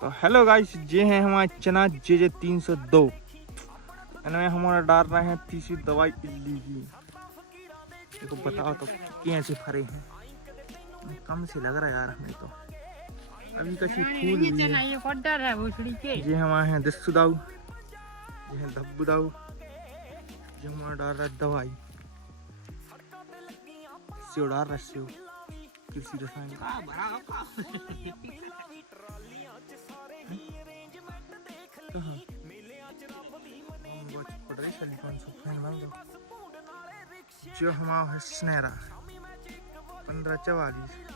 तो hello guys, ये है हमारा चना जे 302। इनमें हमारा डाल रहे हैं तीसरी दवाई इल्ली की। देखो बताओ तो कैसे फरे हैं। कम से लग रहा है यार हमें तो। अभी कच्ची फूल हुई है। ये हमारे हैं दिस्सू दाऊ, ये है धब्बू दाऊ, ये हमारा डाल रहा है दवाई। सेव डाल रहा है, सेव कृषि रसायन। जो हमारा है सुनहरा 1544।